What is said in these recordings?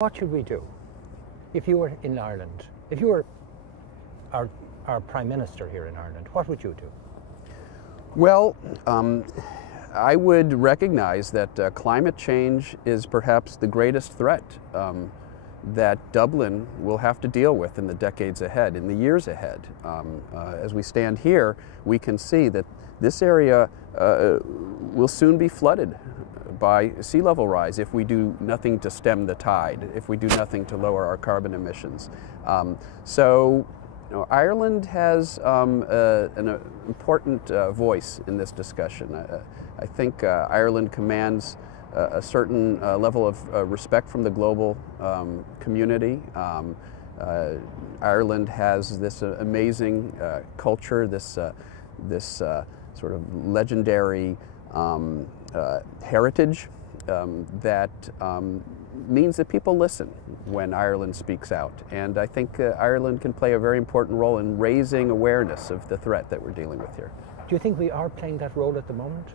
What should we do? If you were in Ireland, if you were our Prime Minister here in Ireland, what would you do? Well, I would recognize that climate change is perhaps the greatest threat that Dublin will have to deal with in the decades ahead, in the years ahead. As we stand here, we can see that this area will soon be flooded by sea level rise if we do nothing to stem the tide, if we do nothing to lower our carbon emissions. Ireland has an important voice in this discussion. I think Ireland commands a certain level of respect from the global community. Ireland has this amazing culture, this sort of legendary heritage that means that people listen when Ireland speaks out. And I think Ireland can play a very important role in raising awareness of the threat that we're dealing with here. Do you think we are playing that role at the moment?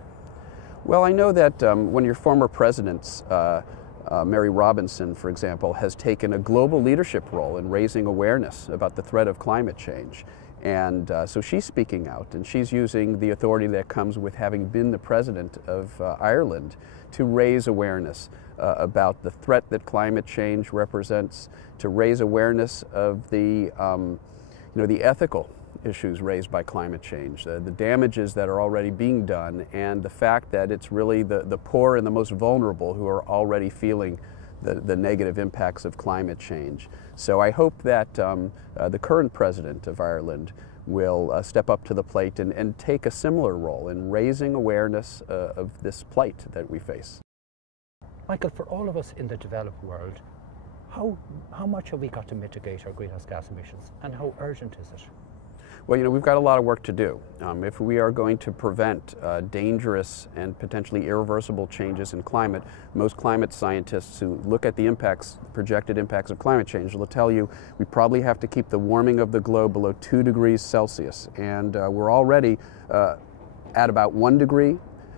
Well, I know that one of your former presidents, Mary Robinson, for example, has taken a global leadership role in raising awareness about the threat of climate change. And so she's speaking out, and she's using the authority that comes with having been the president of Ireland to raise awareness about the threat that climate change represents, to raise awareness of the ethical issues raised by climate change, the damages that are already being done, and the fact that it's really the poor and the most vulnerable who are already feeling the negative impacts of climate change. So I hope that the current president of Ireland will step up to the plate and take a similar role in raising awareness of this plight that we face. Michael, for all of us in the developed world, how much have we got to mitigate our greenhouse gas emissions, and how urgent is it? Well, we've got a lot of work to do. If we are going to prevent dangerous and potentially irreversible changes in climate, most climate scientists who look at the projected impacts of climate change will tell you we probably have to keep the warming of the globe below 2 degrees Celsius. And we're already at about 1 degree.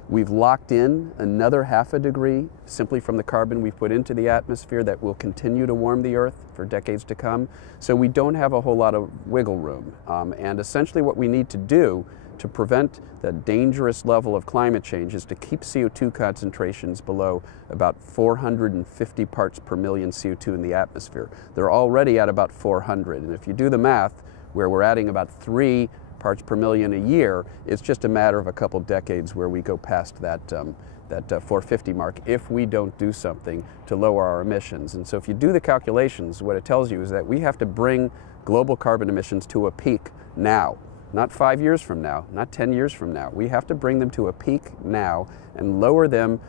We've locked in another ½ degree simply from the carbon we've put into the atmosphere that will continue to warm the Earth for decades to come. So we don't have a whole lot of wiggle room. And essentially what we need to do to prevent the dangerous level of climate change is to keep CO2 concentrations below about 450 parts per million CO2 in the atmosphere. They're already at about 400. And if you do the math, where we're adding about 3 parts per million a year, it's just a matter of a couple decades where we go past that 450 mark if we don't do something to lower our emissions. And so if you do the calculations, what it tells you is that we have to bring global carbon emissions to a peak now, not 5 years from now, not 10 years from now. We have to bring them to a peak now and lower them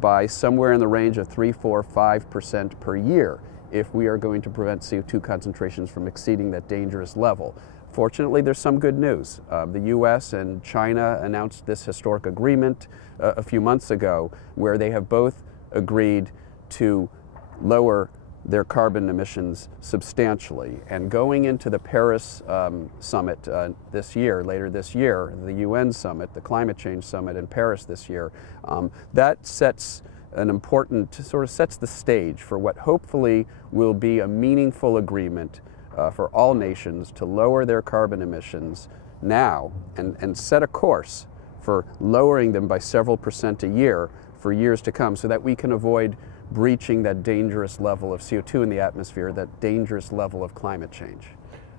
by somewhere in the range of 3, 4, 5% per year if we are going to prevent CO2 concentrations from exceeding that dangerous level. Fortunately, there's some good news. The U.S. and China announced this historic agreement a few months ago where they have both agreed to lower their carbon emissions substantially. And going into the Paris summit this year, later this year, the UN summit, the climate change summit in Paris this year, that sets an important, sort of sets the stage for what hopefully will be a meaningful agreement for all nations to lower their carbon emissions now and set a course for lowering them by several % a year for years to come so that we can avoid breaching that dangerous level of CO2 in the atmosphere, that dangerous level of climate change.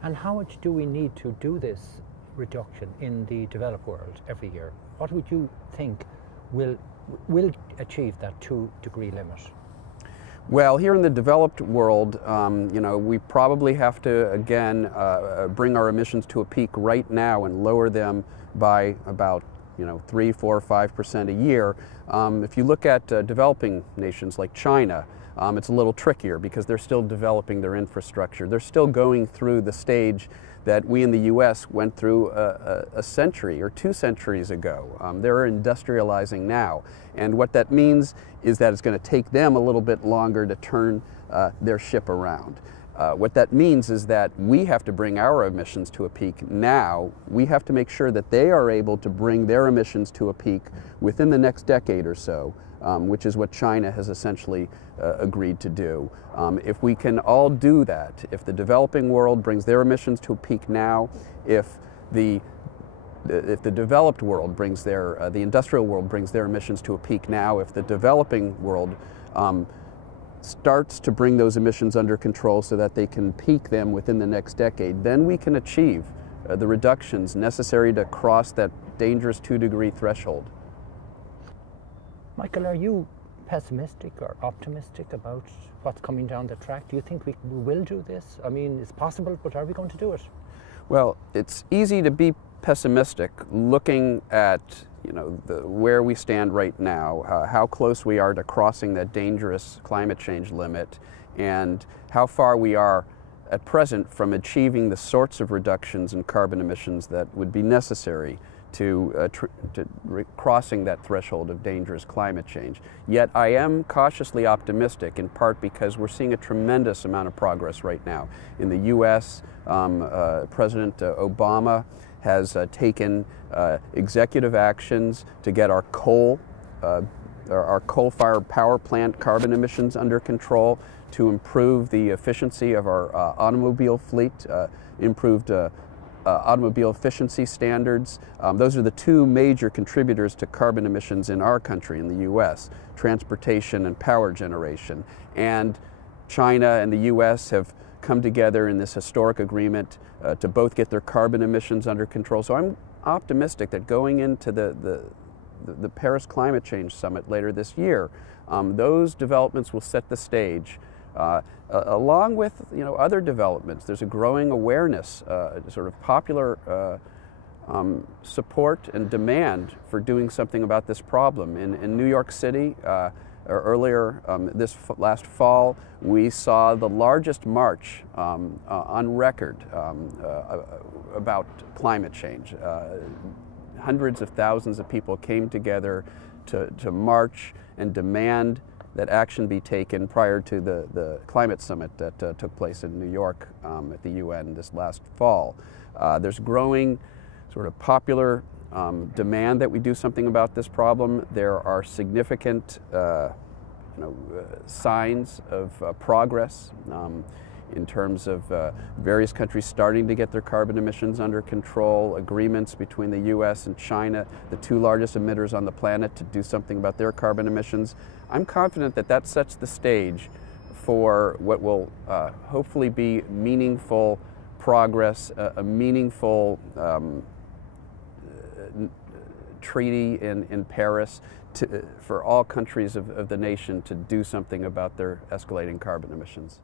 And how much do we need to do this reduction in the developed world every year? What would you think will achieve that 2-degree limit? Well, here in the developed world, we probably have to, again, bring our emissions to a peak right now and lower them by about 3, 4, 5% a year. If you look at developing nations like China, it's a little trickier because they're still developing their infrastructure. They're still going through the stage that we in the U.S. went through a century or 2 centuries ago. They're industrializing now. And what that means is that it's going to take them a little bit longer to turn their ship around. What that means is that we have to bring our emissions to a peak now. We have to make sure that they are able to bring their emissions to a peak within the next decade or so which is what China has essentially agreed to do. If we can all do that, if the developing world brings their emissions to a peak now, if the developed world brings the industrial world brings their emissions to a peak now, if the developing world starts to bring those emissions under control so that they can peak them within the next decade, then we can achieve the reductions necessary to cross that dangerous 2-degree threshold. Michael, are you pessimistic or optimistic about what's coming down the track? Do you think we will do this? I mean, it's possible, but are we going to do it? Well, it's easy to be pessimistic looking at where we stand right now, how close we are to crossing that dangerous climate change limit, and how far we are at present from achieving the sorts of reductions in carbon emissions that would be necessary to crossing that threshold of dangerous climate change. Yet I am cautiously optimistic, in part because we're seeing a tremendous amount of progress right now. In the U.S., President Obama has taken executive actions to get our coal-fired power plant carbon emissions under control, to improve the efficiency of our automobile fleet, improved automobile efficiency standards. Those are the two major contributors to carbon emissions in our country, in the U.S., transportation and power generation. And China and the U.S. have come together in this historic agreement to both get their carbon emissions under control. So I'm optimistic that going into the Paris Climate Change Summit later this year, those developments will set the stage. Along with other developments, there's a growing awareness, sort of popular support and demand for doing something about this problem. In New York City, earlier this last fall, we saw the largest march on record about climate change. Hundreds of thousands of people came together to march and demand that action be taken prior to the climate summit that took place in New York at the UN this last fall. There's growing sort of popular demand that we do something about this problem. There are significant signs of progress in terms of various countries starting to get their carbon emissions under control, agreements between the U.S. and China, the two largest emitters on the planet, to do something about their carbon emissions. I'm confident that that sets the stage for what will hopefully be meaningful progress, a meaningful treaty in Paris for all countries of the nation to do something about their escalating carbon emissions.